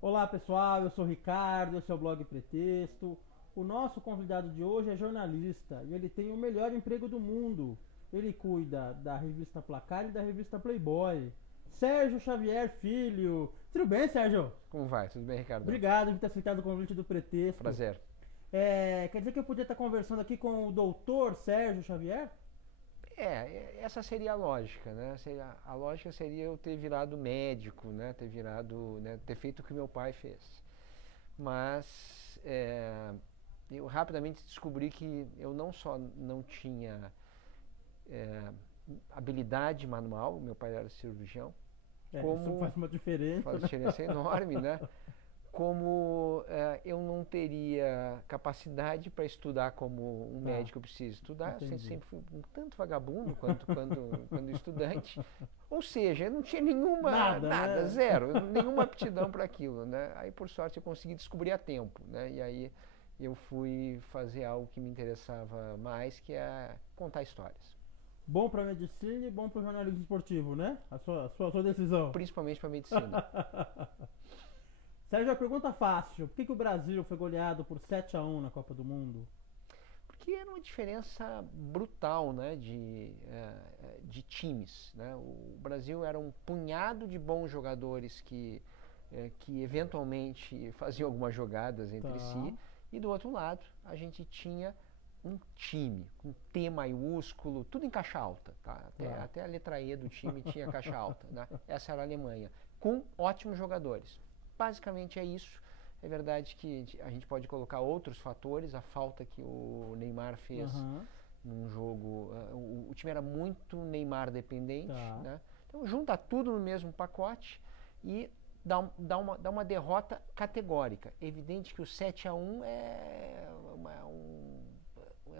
Olá pessoal, eu sou o Ricardo, esse é o blog Pretexto. O nosso convidado de hoje é jornalista e ele tem o melhor emprego do mundo. Ele cuida da revista Placar e da revista Playboy. Sérgio Xavier Filho. Tudo bem, Sérgio? Como vai? Tudo bem, Ricardo? Obrigado por ter aceitado o convite do Pretexto. Prazer. Quer dizer que eu podia estar conversando aqui com o doutor Sérgio Xavier? Essa seria a lógica, né? A lógica seria eu ter virado médico, né? Ter feito o que meu pai fez. Mas eu rapidamente descobri que eu não só não tinha habilidade manual, meu pai era cirurgião, Isso faz uma diferença. Faz uma diferença enorme, né? Como eu não teria capacidade para estudar como um médico precisa estudar. Eu sempre fui um tanto vagabundo quando estudante. Ou seja, eu não tinha nada, né? Zero, nenhuma aptidão para aquilo, né? Aí, por sorte, eu consegui descobrir a tempo, né? E aí eu fui fazer algo que me interessava mais, que é contar histórias. Bom para medicina e bom para o jornalismo esportivo, né? A sua decisão. Principalmente para medicina. Sérgio, a pergunta fácil. Por que o Brasil foi goleado por 7-1 na Copa do Mundo? Porque era uma diferença brutal, né, de times, né? O Brasil era um punhado de bons jogadores que eventualmente faziam algumas jogadas entre si. E do outro lado, a gente tinha um time com T maiúsculo, tudo em caixa alta, tá? Até a letra E do time tinha caixa alta, né? Essa era a Alemanha, com ótimos jogadores. Basicamente é isso. É verdade que a gente pode colocar outros fatores, a falta que o Neymar fez num jogo. O time era muito Neymar dependente, né? Então junta tudo no mesmo pacote e dá uma derrota categórica. Evidente que o 7-1 é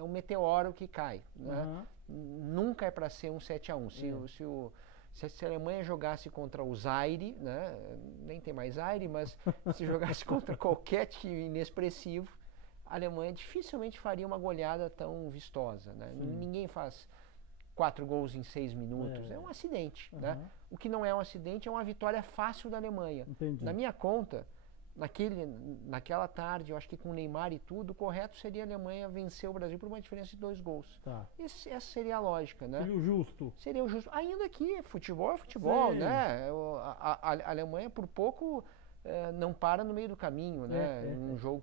um meteoro que cai, né? Nunca é para ser um 7-1. Se a Alemanha jogasse contra o Zaire, né, nem tem mais Zaire, mas se jogasse contra qualquer time inexpressivo, a Alemanha dificilmente faria uma goleada tão vistosa, né? Ninguém faz 4 gols em 6 minutos, é um acidente, né? O que não é um acidente é uma vitória fácil da Alemanha. Entendi. Na minha conta, naquela tarde, eu acho que com o Neymar e tudo, o correto seria a Alemanha vencer o Brasil por uma diferença de 2 gols. Essa seria a lógica, né? Seria o justo. Seria o justo. Ainda que futebol é futebol, né? A Alemanha, por pouco, não para no meio do caminho, né? Num jogo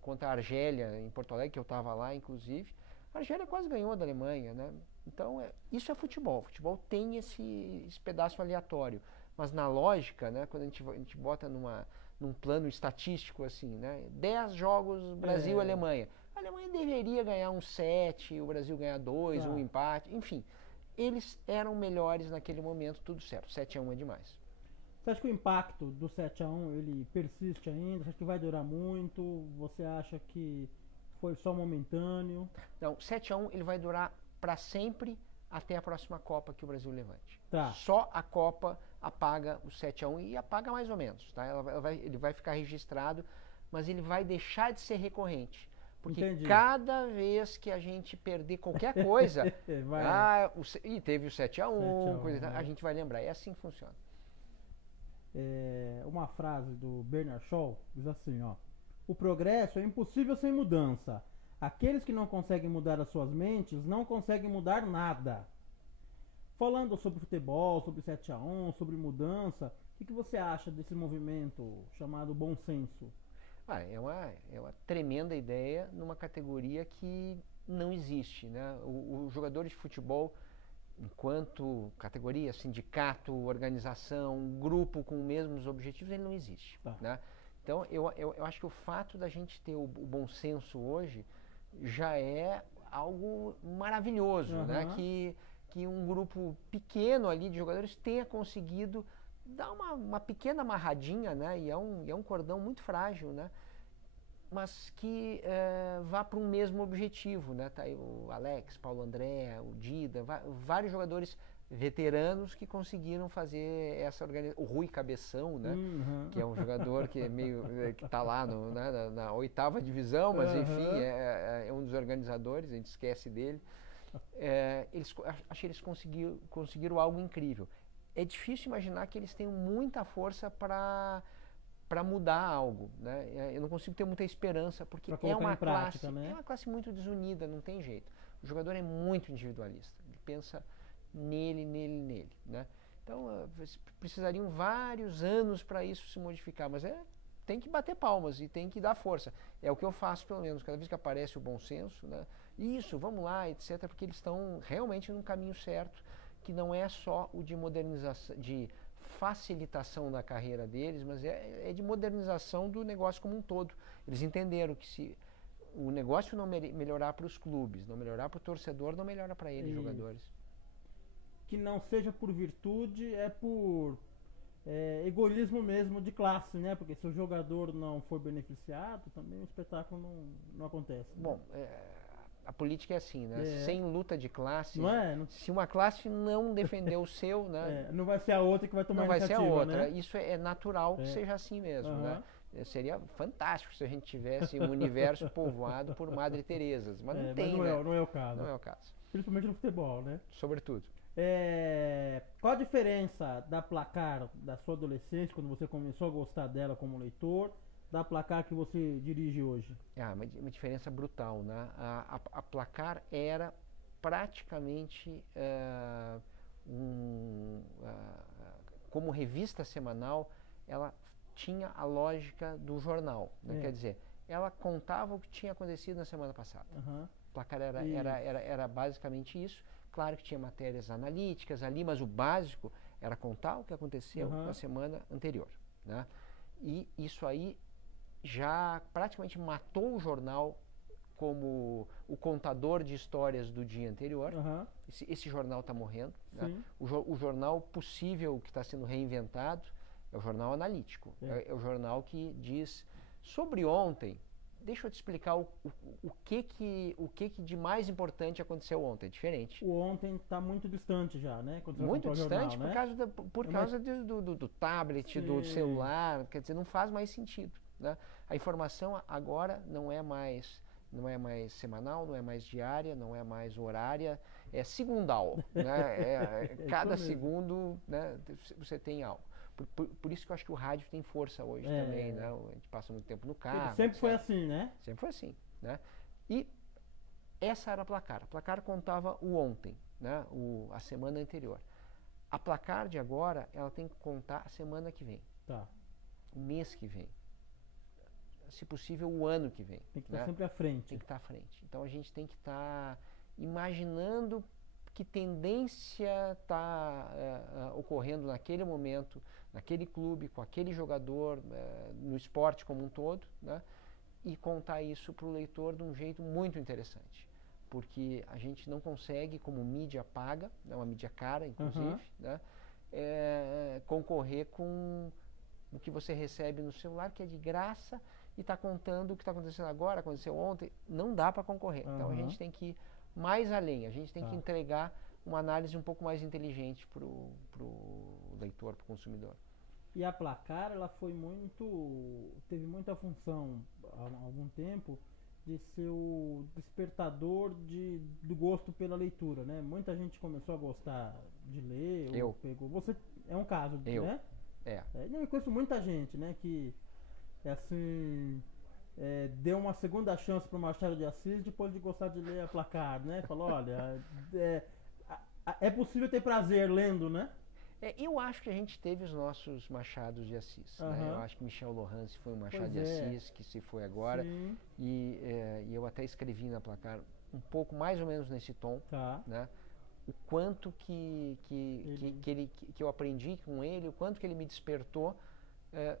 contra a Argélia, em Porto Alegre, que eu estava lá, inclusive, a Argélia quase ganhou da Alemanha, né? Então, isso é futebol. Futebol tem esse pedaço aleatório. Mas na lógica, né? Quando a gente bota num plano estatístico, assim, né? 10 jogos Brasil e Alemanha. A Alemanha deveria ganhar um 7, o Brasil ganhar 2, um empate, enfim. Eles eram melhores naquele momento, tudo certo. 7-1 é demais. Você acha que o impacto do 7-1 ele persiste ainda? Você acha que vai durar muito? Você acha que foi só momentâneo? Não, 7-1 ele vai durar para sempre até a próxima Copa que o Brasil levante. Tá. Só a Copa apaga o 7-1 e apaga mais ou menos, tá? Ele vai ficar registrado, mas ele vai deixar de ser recorrente. Porque cada vez que a gente perder qualquer coisa, e teve o 7-1, coisa, a gente vai lembrar. É assim que funciona. Uma frase do Bernard Shaw diz assim, ó: o progresso é impossível sem mudança. Aqueles que não conseguem mudar as suas mentes não conseguem mudar nada. Falando sobre futebol, sobre 7-1, sobre mudança, o que você acha desse movimento chamado bom senso? É uma tremenda ideia numa categoria que não existe, né? O jogador de futebol, enquanto categoria, sindicato, organização, grupo com os mesmos objetivos, ele não existe, né? Então, eu acho que o fato da gente ter o bom senso hoje já é algo maravilhoso, né? Que um grupo pequeno ali de jogadores tenha conseguido dar uma pequena amarradinha, né? E é um cordão muito frágil, né? Mas que vá para um mesmo objetivo, né? Tá aí o Alex, Paulo André, o Dida, vários jogadores veteranos que conseguiram fazer essa organização. O Rui Cabeção, né? Que é um jogador que que está lá na 8ª divisão, mas enfim, é um dos organizadores, a gente esquece dele. Acho que eles conseguiram algo incrível. É difícil imaginar que eles tenham muita força para mudar algo, né? Eu não consigo ter muita esperança, porque é uma prática, né? É uma classe muito desunida, não tem jeito. O jogador é muito individualista, ele pensa nele, né? Então, precisariam vários anos para isso se modificar, mas tem que bater palmas e tem que dar força. É o que eu faço, pelo menos, cada vez que aparece o bom senso, né? Isso, vamos lá, etc., porque eles estão realmente no caminho certo, que não é só o de modernização, de facilitação da carreira deles, mas é de modernização do negócio como um todo. Eles entenderam que se o negócio não melhorar para os clubes, não melhorar para o torcedor, não melhora para eles, jogadores. Que não seja por virtude, é por egoísmo mesmo de classe, né? Porque se o jogador não for beneficiado, também o espetáculo não acontece. Né? Bom, a política é assim, né? Sem luta de classe, se uma classe não defender o seu, né? Não vai ser a outra que vai tomar iniciativa, não vai ser a outra. Né? Isso é natural que seja assim mesmo, né? Seria fantástico se a gente tivesse um universo povoado por Madre Teresas, mas não tem, mas não é o caso. Não é o caso. Principalmente no futebol, né? Sobretudo. Qual a diferença da Placar da sua adolescência, quando você começou a gostar dela como leitor, da Placar que você dirige hoje? Uma diferença brutal, né? A Placar era praticamente como revista semanal, ela tinha a lógica do jornal, né? Quer dizer, ela contava o que tinha acontecido na semana passada. A Placar era basicamente isso. Claro que tinha matérias analíticas ali, mas o básico era contar o que aconteceu na semana anterior, né? E isso aí já praticamente matou o jornal como o contador de histórias do dia anterior. Esse jornal está morrendo. Né? O jornal possível que está sendo reinventado é o jornal analítico. É o jornal que diz sobre ontem. Deixa eu te explicar o que de mais importante aconteceu ontem. É diferente. O ontem está muito distante já, né? Muito distante jornal, por causa do tablet, do celular. Quer dizer, não faz mais sentido. Né? A informação agora não é mais semanal, não é mais diária, não é mais horária, é segundal. Né? Cada segundo, né, você tem algo. Por isso que eu acho que o rádio tem força hoje também, né? A gente passa muito tempo no carro. Ele sempre foi assim, né? Sempre foi assim, né? E essa era a Placar. A Placar contava o ontem, né? A semana anterior. A Placar de agora, ela tem que contar a semana que vem. Tá. O mês que vem. Se possível, o ano que vem. Tem que estar sempre à frente. Tem que estar à frente. Então a gente tem que estar imaginando que tendência está ocorrendo naquele momento, naquele clube, com aquele jogador, no esporte como um todo, né? E contar isso para o leitor de um jeito muito interessante. Porque a gente não consegue, como mídia paga, é uma mídia cara, inclusive, né? Concorrer com o que você recebe no celular, que é de graça, e está contando o que está acontecendo agora, aconteceu ontem. Não dá para concorrer. Então a gente tem que ir mais além, a gente tem que entregar uma análise um pouco mais inteligente para o leitor, para o consumidor. E a Placar, ela teve muita função há algum tempo de ser o despertador do gosto pela leitura, né? Muita gente começou a gostar de ler, você é um caso, né? Eu conheço muita gente, né, que assim deu uma segunda chance para o Machado de Assis depois de gostar de ler a Placar, né? Falou, olha, é possível ter prazer lendo, né? Eu acho que a gente teve os nossos Machados de Assis. Né? Eu acho que Michel Lohance foi um Machado de Assis, que se foi agora. E eu até escrevi na Placar um pouco mais ou menos nesse tom. Né? O quanto que eu aprendi com ele, o quanto que ele me despertou,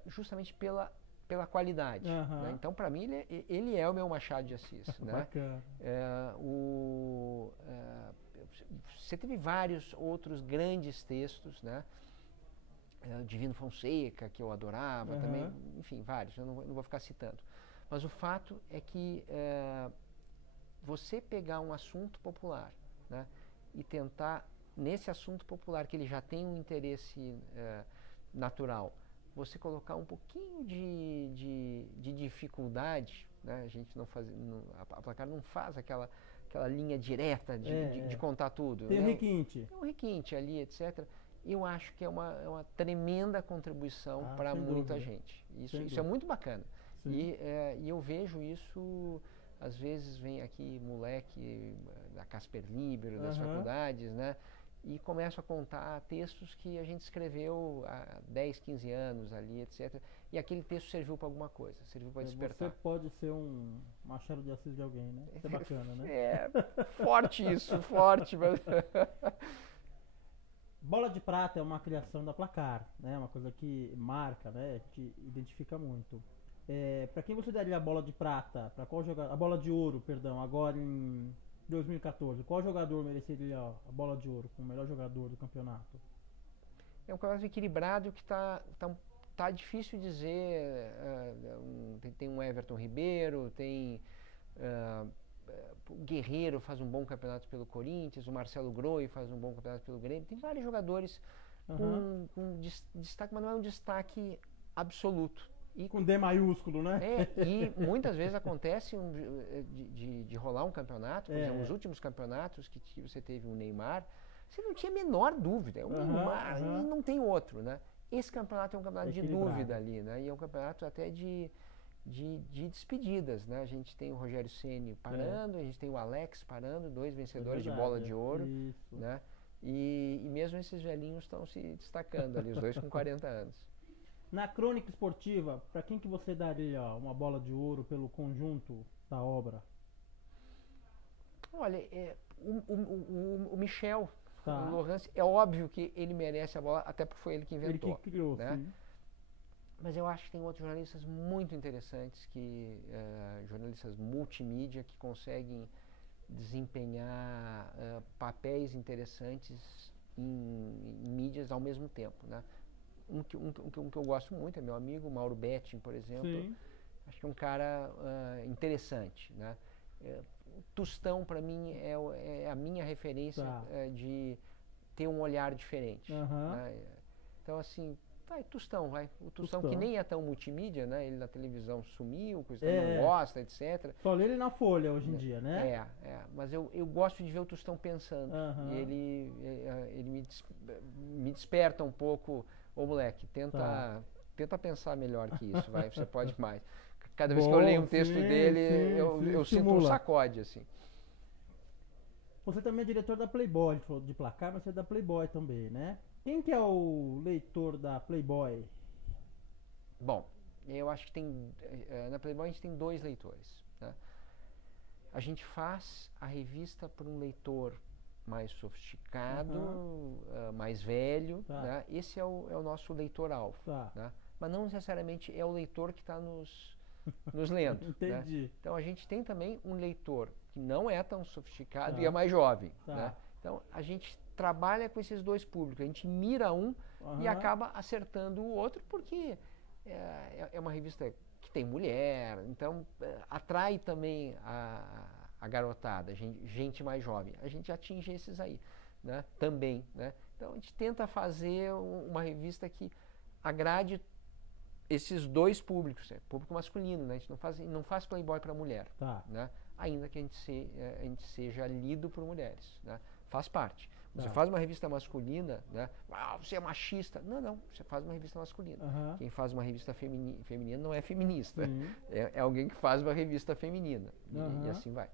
justamente pela qualidade. Né? Então, para mim, ele é o meu Machado de Assis. Né? Bacana. Você teve vários outros grandes textos, né? Divino Fonseca, que eu adorava também, enfim, vários, eu não vou ficar citando. Mas o fato é que você pegar um assunto popular, né, e tentar, nesse assunto popular, que ele já tem um interesse natural, você colocar um pouquinho de dificuldade, né? A gente a Placar não faz aquela linha direta de contar tudo. Tem um requinte. Tem um requinte ali, etc. Eu acho que é uma tremenda contribuição para muita gente. Isso é muito bacana. E eu vejo isso, às vezes vem aqui moleque da Casper Libero, das faculdades, né? E começo a contar textos que a gente escreveu há 10, 15 anos ali, etc. E aquele texto serviu para alguma coisa, serviu para despertar. Você pode ser um Machado de Assis de alguém, né? Isso é bacana, né? Forte isso, forte. Mas Bola de Prata é uma criação da Placar, né? Uma coisa que marca, né? Te identifica muito. Para quem você daria a Bola de Prata? Para qual jogador? A Bola de Ouro, perdão, agora em 2014. Qual jogador mereceria a Bola de Ouro como o melhor jogador do campeonato? É um campeonato equilibrado que tá difícil dizer. Tem um Everton Ribeiro, tem o Guerreiro faz um bom campeonato pelo Corinthians, o Marcelo Groi faz um bom campeonato pelo Grêmio. Tem vários jogadores com destaque, mas não é um destaque absoluto. Com D maiúsculo, né? E muitas vezes acontece de rolar um campeonato, por exemplo, os últimos campeonatos que você teve o Neymar, você não tinha a menor dúvida, é o Neymar e não tem outro, né? Esse campeonato é um campeonato de dúvida ali, né? E é um campeonato até de despedidas, né? A gente tem o Rogério Ceni parando, a gente tem o Alex parando, 2 vencedores de Bola de Ouro, né? E mesmo esses velhinhos estão se destacando ali, os 2 com 40 anos. Na crônica esportiva, para quem que você daria uma Bola de Ouro pelo conjunto da obra? Olha, o Michel, o Lohance, é óbvio que ele merece a bola, até porque foi ele que inventou. Ele que criou, né? Sim. Mas eu acho que tem outros jornalistas muito interessantes, jornalistas multimídia, que conseguem desempenhar papéis interessantes em mídias ao mesmo tempo, né? Um que eu gosto muito é meu amigo Mauro Betting, por exemplo. Sim. Acho que é um cara interessante, né? Tostão, para mim, é a minha referência de ter um olhar diferente. Né? Então, assim, Tostão, vai. O Tostão, que nem é tão multimídia, né? Ele na televisão sumiu, coisa não gosta, etc. Só lê ele na Folha hoje em dia, né? Mas eu gosto de ver o Tostão pensando. E ele me desperta um pouco. Ô, moleque, tenta pensar melhor que isso, vai, você pode mais. Cada vez que eu leio um texto dele, eu sinto um sacode, assim. Você também é diretor da Playboy, falou de Placar, mas você é da Playboy também, né? Quem que é o leitor da Playboy? Bom, eu acho que na Playboy a gente tem 2 leitores, né? A gente faz a revista para um leitor mais sofisticado, mais velho, né? Esse é o nosso leitor-alvo, né? Mas não necessariamente é o leitor que está nos lendo. Entendi. Né? Então a gente tem também um leitor que não é tão sofisticado e é mais jovem, né? Então a gente trabalha com esses 2 públicos, a gente mira um e acaba acertando o outro, porque é uma revista que tem mulher, então atrai também a garotada, gente mais jovem. A gente atinge esses aí, né? Também, né? Então a gente tenta fazer uma revista que agrade esses 2 públicos, público masculino, né? A gente não faz Playboy para mulher, né? Ainda que a gente seja lido por mulheres, né? Faz parte. Você faz uma revista masculina, né? Você é machista. Não, você faz uma revista masculina. Quem faz uma revista feminina não é feminista. É alguém que faz uma revista feminina. E assim vai.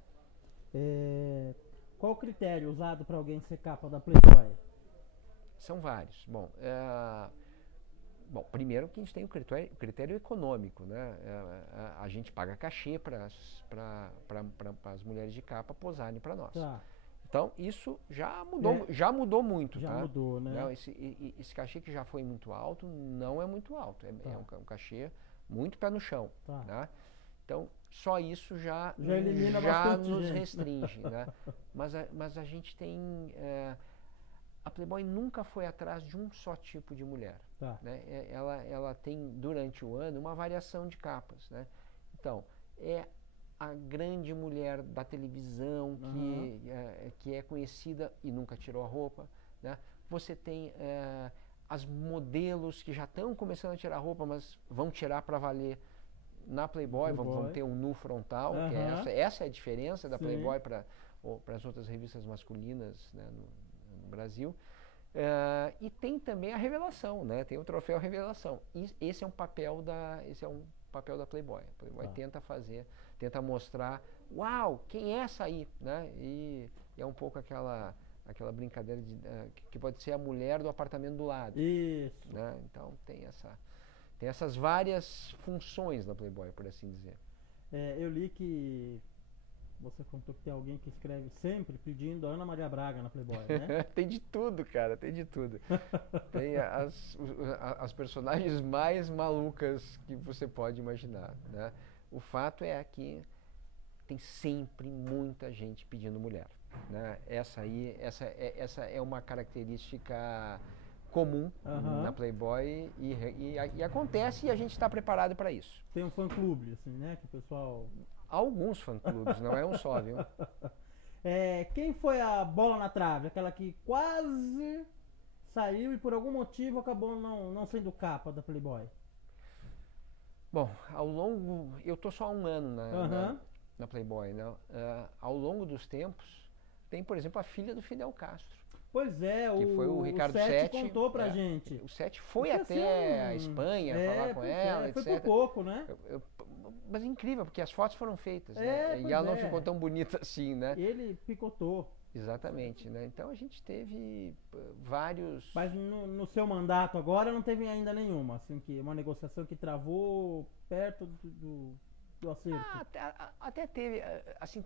Qual o critério usado para alguém ser capa da Playboy? São vários. Bom, primeiro que a gente tem o critério econômico, né? A gente paga cachê para as mulheres de capa posarem para nós. Então, isso já mudou muito. Já mudou, né? Não, esse cachê que já foi muito alto, não é muito alto. É um cachê muito pé no chão. Né? Então, só isso já nos restringe. Né? Mas a gente tem... a Playboy nunca foi atrás de um só tipo de mulher. Né? Ela tem, durante o ano, uma variação de capas. Né? Então, a grande mulher da televisão que é conhecida e nunca tirou a roupa, né? Você tem as modelos que já estão começando a tirar a roupa, mas vão tirar para valer na Playboy. Vão ter um nu frontal, que essa é a diferença da Playboy para ou para as outras revistas masculinas, né, no Brasil. E tem também a revelação, né? Tem o troféu revelação. E esse é um papel da Playboy. A Playboy tenta mostrar, uau, quem é essa aí, né? E é um pouco aquela brincadeira que pode ser a mulher do apartamento do lado. Isso. Né? Então tem essas várias funções da Playboy, por assim dizer. Eu li que você contou que tem alguém que escreve sempre pedindo a Ana Maria Braga na Playboy, né? Tem de tudo, cara, tem de tudo. Tem as personagens mais malucas que você pode imaginar, né? O fato é que tem sempre muita gente pedindo mulher, né? Essa é uma característica comum na Playboy e acontece, e a gente está preparado para isso. Tem um fã-clube, assim, né? Que o pessoal... Alguns fã-clubes, não é um só, viu? Quem foi a bola na trave? Aquela que quase saiu e por algum motivo acabou não sendo capa da Playboy. Bom, eu tô só há um ano na Playboy, né? Ao longo dos tempos, tem, por exemplo, a filha do Fidel Castro. Pois é, que foi o Ricardo Sete contou pra gente. O Sete foi até a Espanha falar com ela, etc. Foi por pouco, né? Mas incrível, porque as fotos foram feitas, né? E ela não ficou tão bonita assim, né? Ele picotou. Exatamente, né? Então a gente teve vários... Mas no seu mandato agora não teve ainda nenhuma, assim, uma negociação que travou perto do acerto? Até teve, assim,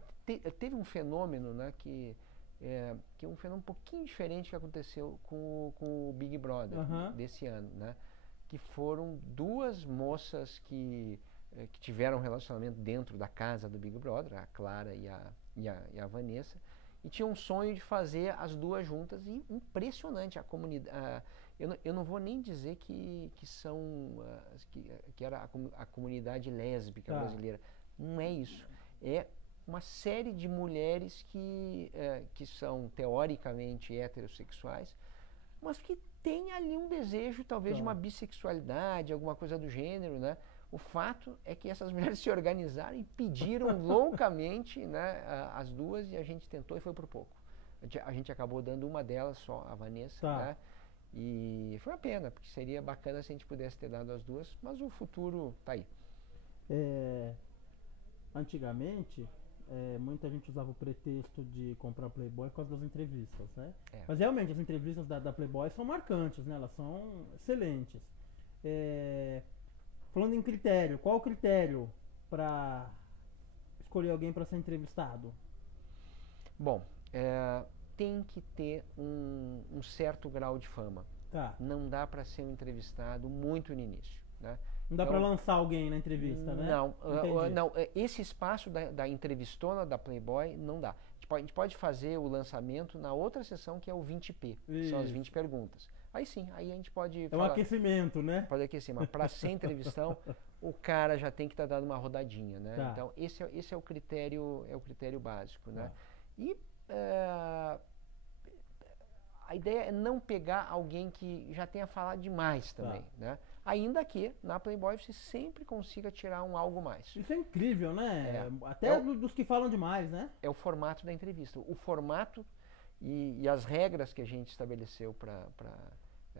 teve um fenômeno, né, que é um fenômeno um pouquinho diferente que aconteceu com o Big Brother desse ano, né? Que foram duas moças que tiveram um relacionamento dentro da casa do Big Brother, a Clara e a Vanessa, e tinham um sonho de fazer as duas juntas, e impressionante a comunidade. Eu não vou nem dizer que era a comunidade lésbica brasileira. Não é isso. É uma série de mulheres que são teoricamente heterossexuais, mas que têm ali um desejo talvez de uma bissexualidade, alguma coisa do gênero, né? O fato é que essas mulheres se organizaram e pediram loucamente, né, as duas, e a gente tentou e foi por pouco. A gente acabou dando uma delas só, a Vanessa, né? E foi uma pena, porque seria bacana se a gente pudesse ter dado as duas, mas o futuro tá aí. Antigamente, muita gente usava o pretexto de comprar Playboy por causa das entrevistas, né? Mas realmente as entrevistas da Playboy são marcantes, né? Elas são excelentes. Falando em critério, qual o critério para escolher alguém para ser entrevistado? Bom, tem que ter um certo grau de fama. Não dá para ser um entrevistado muito no início, né? Não dá para lançar alguém na entrevista, né? Não. Esse espaço da entrevistona da Playboy não dá. A gente pode fazer o lançamento na outra sessão, que é o 20P, que são as 20 perguntas. Aí sim, aí a gente pode falar. É um aquecimento, né? Pode aquecer, mas para ser entrevistão, o cara já tem que estar dando uma rodadinha, né? Então, esse é o critério básico, né? E a ideia é não pegar alguém que já tenha falado demais também, né? Ainda que na Playboy você sempre consiga tirar algo mais. Isso é incrível, né? Até dos que falam demais, né? É o formato da entrevista. O formato e as regras que a gente estabeleceu para...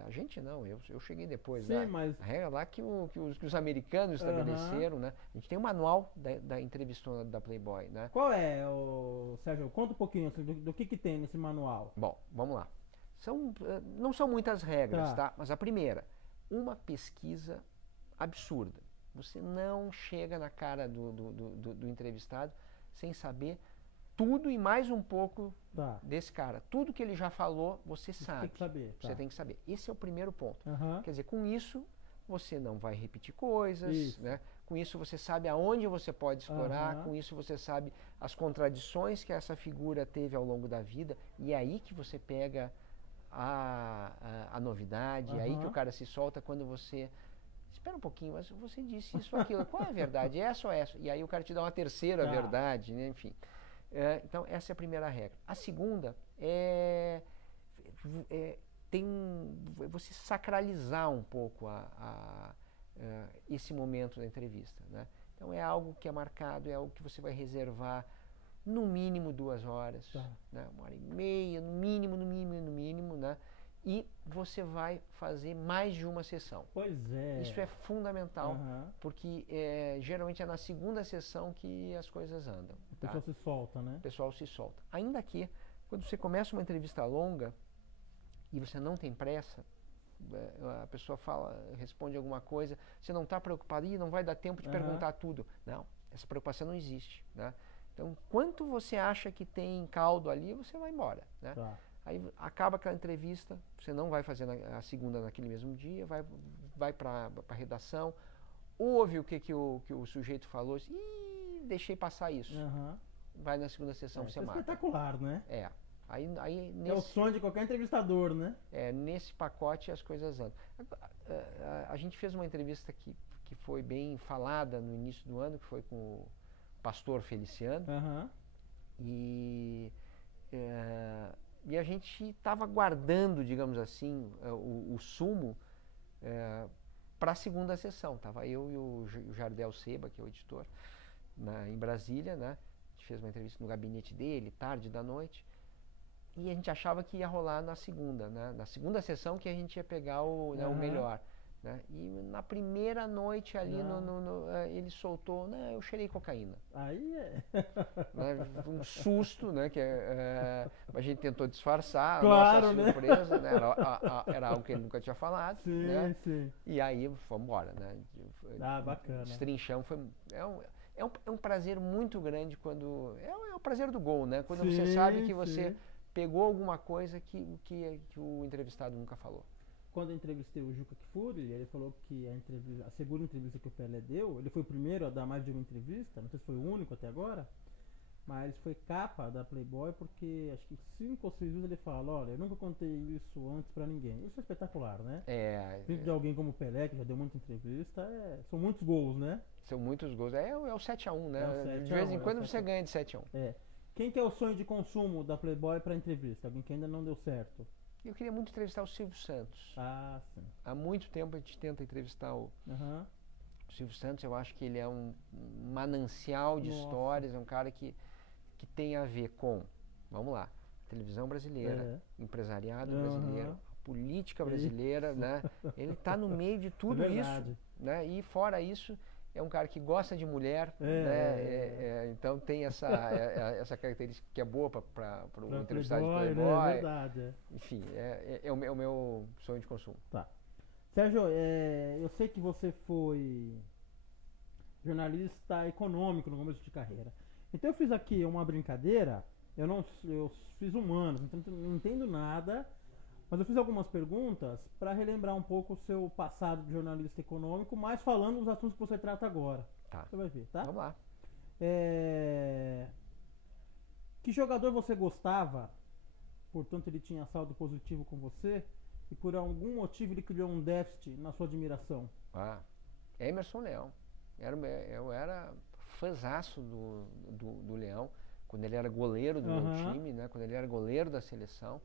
A gente não, eu cheguei depois. Sim, mas... A regra lá que os americanos estabeleceram, né? A gente tem um manual da entrevistona da Playboy, né? Qual é, Sérgio? Conta um pouquinho assim, do que tem nesse manual. Bom, vamos lá. Não são muitas regras, tá? Mas a primeira, uma pesquisa absurda. Você não chega na cara do entrevistado sem saber tudo e mais um pouco desse cara. Tudo que ele já falou, você sabe. Tem que saber. Você tem que saber. Esse é o primeiro ponto. Quer dizer, com isso, você não vai repetir coisas, né? Com isso você sabe aonde você pode explorar, com isso você sabe as contradições que essa figura teve ao longo da vida, e é aí que você pega a novidade, é aí que o cara se solta quando você... Espera um pouquinho, mas você disse isso ou aquilo. Qual é a verdade? Essa ou essa? E aí o cara te dá uma terceira verdade, né? Enfim. Então, essa é a primeira regra. A segunda é você sacralizar um pouco esse momento da entrevista, né? Então, é algo que é marcado, é algo que você vai reservar no mínimo 2 horas, Tá. né? 1h30, no mínimo, né? E você vai fazer mais de uma sessão. Pois é. Isso é fundamental, Aham. porque geralmente é na segunda sessão que as coisas andam. A Tá? pessoa se solta, né? O pessoal se solta. Ainda que, quando você começa uma entrevista longa e você não tem pressa, a pessoa responde alguma coisa, você não está preocupado, não vai dar tempo de perguntar tudo. Não, essa preocupação não existe. Né? Então, quanto você acha que tem caldo ali, você vai embora. Né? Tá. Aí acaba aquela entrevista, você não vai fazer a segunda naquele mesmo dia, vai para a redação, ouve o que o sujeito falou, e deixei passar isso. Vai na segunda sessão, você mata. Espetacular, né? Aí É o sonho de qualquer entrevistador, né? Nesse pacote as coisas andam. A gente fez uma entrevista que foi bem falada no início do ano, que foi com o pastor Feliciano. E a gente estava guardando, digamos assim, o sumo para a segunda sessão. Tava eu e o Jardel Seba, que é o editor, em Brasília, né? A gente fez uma entrevista no gabinete dele, tarde da noite. E a gente achava que ia rolar na segunda, né? Na segunda sessão que a gente ia pegar o melhor. Né? E na primeira noite ali, ele soltou, eu cheirei cocaína. Aí é... Né? Um susto, né? Que a gente tentou disfarçar, claro, a nossa surpresa, né? Era algo que ele nunca tinha falado. Sim, né? sim. E aí, vamos embora, né? Bacana. Destrinchamos, é um prazer muito grande quando... É o prazer do gol, né? Quando sim, você sabe que você sim. pegou alguma coisa que o entrevistado nunca falou. Quando eu entrevistei o Juca Kfouri, ele falou que a segunda entrevista que o Pelé deu, ele foi o primeiro a dar mais de uma entrevista, não sei se foi o único até agora, mas foi capa da Playboy porque acho que 5 ou 6 vezes ele fala, olha, eu nunca contei isso antes pra ninguém. Isso é espetacular, né? Vindo de alguém como o Pelé, que já deu muita entrevista, são muitos gols, né? São muitos gols. É o 7-1, né? É o 7-1, de vez em quando você ganha de 7-1. Quem que é o sonho de consumo da Playboy pra entrevista? Alguém que ainda não deu certo? Eu queria muito entrevistar o Silvio Santos. Sim. Há muito tempo a gente tenta entrevistar o Silvio Santos. Eu acho que ele é um manancial de histórias, é um cara que tem a ver com, vamos lá, televisão brasileira, empresariado brasileiro, política brasileira, né? Ele está no meio de tudo isso, né? E fora isso, é um cara que gosta de mulher, né? Então tem essa característica que é boa para o entrevistado de Playboy. Né? É verdade. Enfim, é o meu sonho de consumo. Tá. Sérgio, eu sei que você foi jornalista econômico no começo de carreira. Então eu fiz aqui uma brincadeira, eu fiz humanos, então não entendo nada, mas eu fiz algumas perguntas para relembrar um pouco o seu passado de jornalista econômico, mas falando dos assuntos que você trata agora. Tá. Você vai ver, tá? Vamos lá. Que jogador você gostava, portanto ele tinha saldo positivo com você, e por algum motivo ele criou um déficit na sua admiração? Emerson Leão. Eu era fãzaço do Leão, quando ele era goleiro do meu time, né? Quando ele era goleiro da seleção.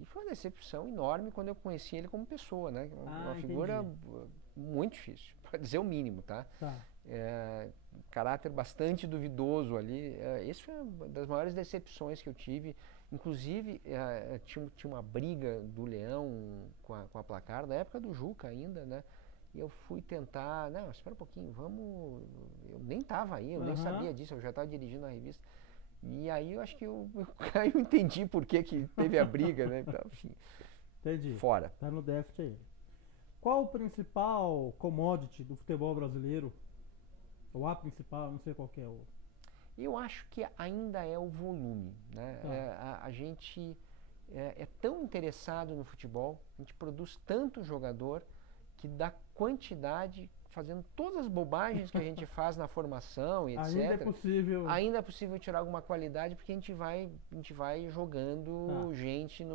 E foi uma decepção enorme quando eu conheci ele como pessoa, né? Uma figura muito difícil, para dizer o mínimo, tá? Caráter bastante duvidoso ali. Essa foi uma das maiores decepções que eu tive. Inclusive, tinha uma briga do Leão com a Placar, da época do Juca ainda, né? E eu fui tentar, não, espera um pouquinho, vamos... Eu nem estava aí, eu nem sabia disso, eu já estava dirigindo a revista. E aí eu acho que eu entendi por que teve a briga, né? Então, enfim, entendi. Fora. Tá no déficit aí. Qual o principal commodity do futebol brasileiro? Ou a principal, não sei qual que é o... Eu acho que ainda é o volume, né? A gente é tão interessado no futebol, a gente produz tanto jogador que da quantidade, fazendo todas as bobagens que a gente faz na formação e etc. Ainda é possível tirar alguma qualidade, porque a gente vai jogando gente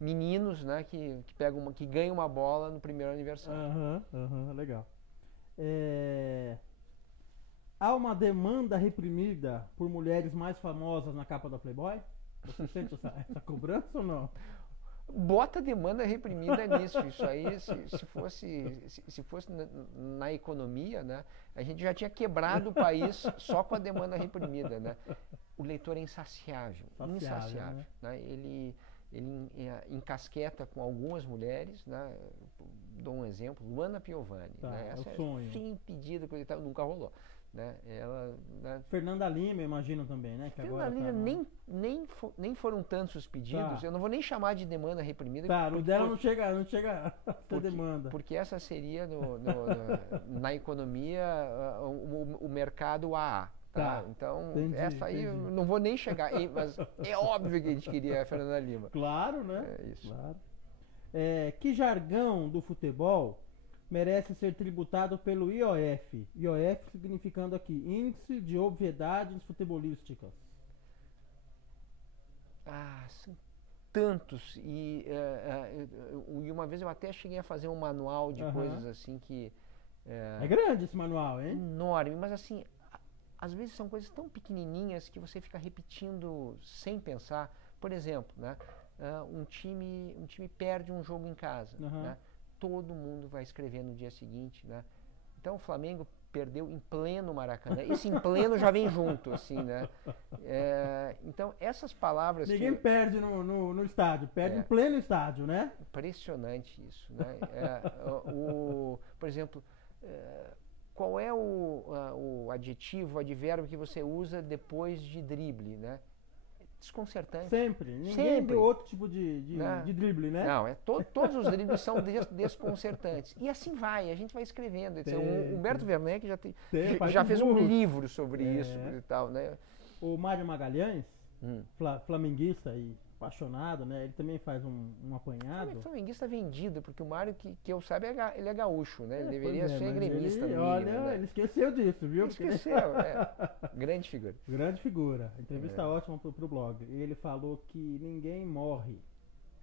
meninos, né, que ganham uma bola no primeiro aniversário. Legal. Há uma demanda reprimida por mulheres mais famosas na capa da Playboy? Você sente essa cobrança ou não? Bota demanda reprimida nisso. Isso aí, se fosse na economia, né, a gente já tinha quebrado o país só com a demanda reprimida, né? O leitor é insaciável, né? Ele encasqueta com algumas mulheres, né? Dou um exemplo, Luana Piovani, né? Essa sem pedido que ele nunca rolou. Né? Ela, né? Fernanda Lima, imagino também, né? Que Fernanda Lima nem foram tantos os pedidos. Eu não vou nem chamar de demanda reprimida. O dela não chega a demanda. Porque essa seria na economia o mercado AA. Tá? Então, essa aí eu não vou nem chegar. Mas é óbvio que a gente queria a Fernanda Lima. Claro, né? É isso. Claro. Que jargão do futebol merece ser tributado pelo IOF. IOF significando aqui Índice de Obviedades Futebolísticas. São tantos. E uma vez eu até cheguei a fazer um manual de coisas assim que... É grande esse manual, hein? Enorme, mas assim, às vezes são coisas tão pequenininhas que você fica repetindo sem pensar. Por exemplo, né, um time perde um jogo em casa, né? Todo mundo vai escrever no dia seguinte, né? Então o Flamengo perdeu em pleno Maracanã. Esse em pleno já vem junto, assim, né? Então essas palavras... Ninguém perde no estádio, perde em pleno estádio, né? Impressionante isso, né? Por exemplo, qual é o adjetivo, o advérbio que você usa depois de drible, né? Desconcertante. Sempre. Ninguém deu outro tipo de drible, né? Não, todos os dribles são desconcertantes. E assim vai, a gente vai escrevendo. O Humberto Werneck já fez um livro sobre isso e tal, né? O Mário Magalhães, flamenguista e apaixonado, né? Ele também faz um apanhado. Ele é flamenguista vendido, porque o Mário, que eu saiba, ele é gaúcho, né? Ele deveria ser gremista. Ele esqueceu disso, viu? Ele esqueceu, grande figura. Grande figura. Entrevista ótima pro blog. E ele falou que ninguém morre.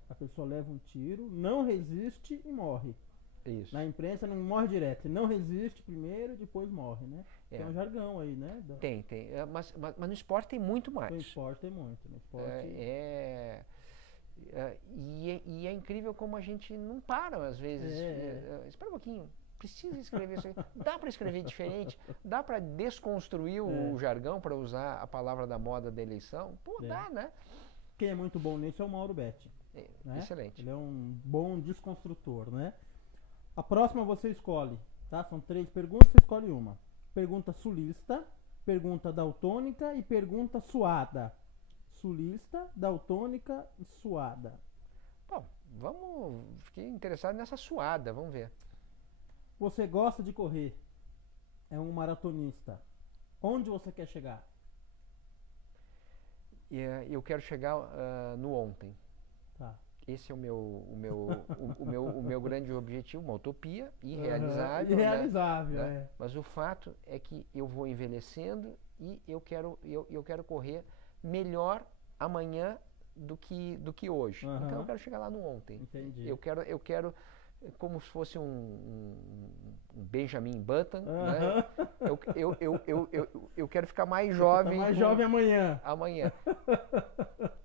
A pessoa leva um tiro, não resiste e morre. Isso. Na imprensa não morre direto. Não resiste primeiro e depois morre, né? Tem um jargão aí, né? Tem. Mas no esporte tem muito mais. No esporte tem muito. No esporte... E é incrível como a gente não para, às vezes. Espera um pouquinho. Precisa escrever isso aí. Dá para escrever diferente? Dá para desconstruir o jargão, para usar a palavra da moda da eleição? Dá, né? Quem é muito bom nisso é o Mauro Betti. Né? Excelente. Ele é um bom desconstrutor, né? A próxima você escolhe, tá? São 3 perguntas, você escolhe uma. Pergunta sulista, pergunta daltônica e pergunta suada. Sulista, daltônica e suada. Bom, fiquei interessado nessa suada, vamos ver. Você gosta de correr, é um maratonista. Onde você quer chegar? Eu quero chegar no ontem. Tá. Esse é o meu grande objetivo, uma utopia irrealizável. Irrealizável, né? Mas o fato é que eu vou envelhecendo e eu quero correr melhor amanhã do que hoje. Então eu quero chegar lá no ontem. Entendi. Eu quero como se fosse um Benjamin Button, né? Eu quero ficar mais jovem. Jovem amanhã.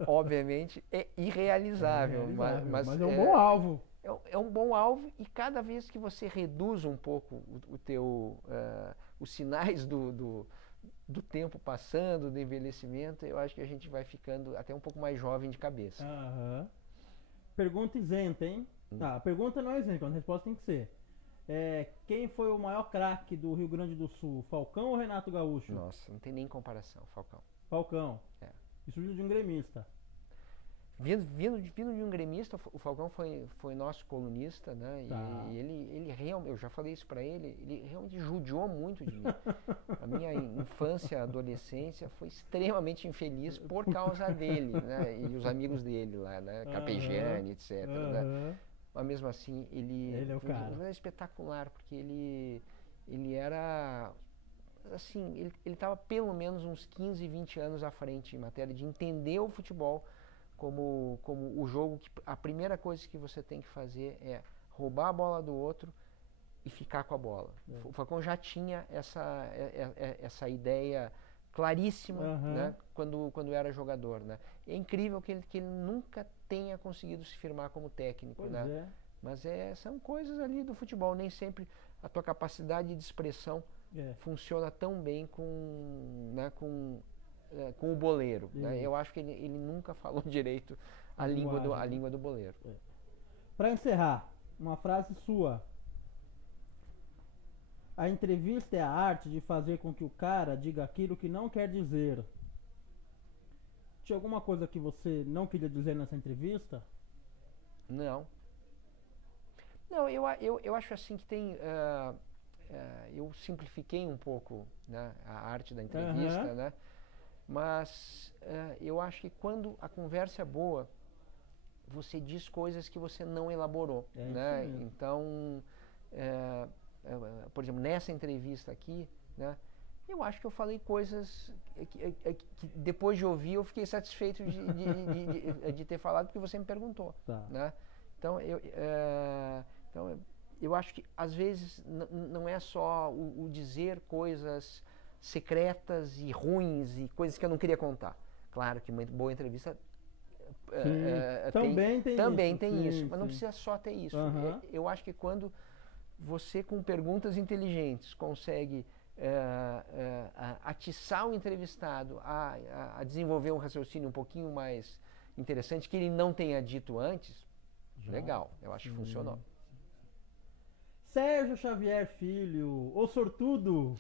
Obviamente é irrealizável, mas é um bom alvo. É um bom alvo, e cada vez que você reduz um pouco os sinais do tempo passando, do envelhecimento, eu acho que a gente vai ficando até um pouco mais jovem de cabeça. Pergunta isenta, hein? A pergunta não é isenta, a resposta tem que ser. Quem foi o maior craque do Rio Grande do Sul, Falcão ou Renato Gaúcho? Nossa, não tem nem comparação, Falcão. Falcão. Isso vindo de um gremista. Vindo de um gremista, o Falcão foi nosso colunista, né? Tá. E ele realmente, eu já falei isso pra ele realmente judiou muito de mim. A minha infância, adolescência foi extremamente infeliz por causa dele, né? E os amigos dele lá, né? Capejani, etc. Né? Mas mesmo assim, ele é o cara. Ele é espetacular, porque ele era... Assim, ele estava pelo menos uns 15, 20 anos à frente em matéria de entender o futebol como o jogo que a primeira coisa que você tem que fazer é roubar a bola do outro e ficar com a bola. O Falcão já tinha essa ideia claríssima, né, quando era jogador, né? É incrível que ele nunca tenha conseguido se firmar como técnico, Pois né? é. Mas são coisas ali do futebol, nem sempre a tua capacidade de expressão funciona tão bem né, com o boleiro, né? Eu acho que ele nunca falou direito a língua do boleiro. Para encerrar, uma frase sua. A entrevista é a arte de fazer com que o cara diga aquilo que não quer dizer. Tinha alguma coisa que você não queria dizer nessa entrevista? Não. Não, eu acho assim que tem... eu simplifiquei um pouco, né, a arte da entrevista, né? Mas eu acho que quando a conversa é boa, você diz coisas que você não elaborou, né? Então, por exemplo, nessa entrevista aqui, né, eu acho que eu falei coisas que depois de ouvir eu fiquei satisfeito de ter falado porque você me perguntou, né? Então, eu acho que às vezes não é só o dizer coisas secretas e ruins e coisas que eu não queria contar. Claro que uma boa entrevista também tem isso, mas não precisa só ter isso. Eu acho que quando você, com perguntas inteligentes, consegue atiçar o entrevistado a desenvolver um raciocínio um pouquinho mais interessante, que ele não tenha dito antes, legal, eu acho que funcionou. Sérgio Xavier Filho, o sortudo!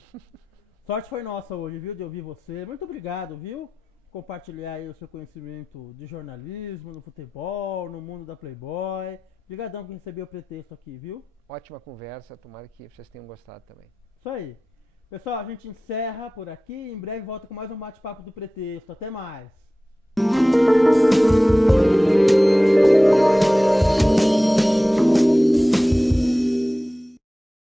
Sorte foi nossa hoje, viu, de ouvir você. Muito obrigado, viu? Compartilhar aí o seu conhecimento de jornalismo, no futebol, no mundo da Playboy. Obrigadão por receber o pretexto aqui, viu? Ótima conversa, tomara que vocês tenham gostado também. Isso aí. Pessoal, a gente encerra por aqui. Em breve volta com mais um bate-papo do pretexto. Até mais!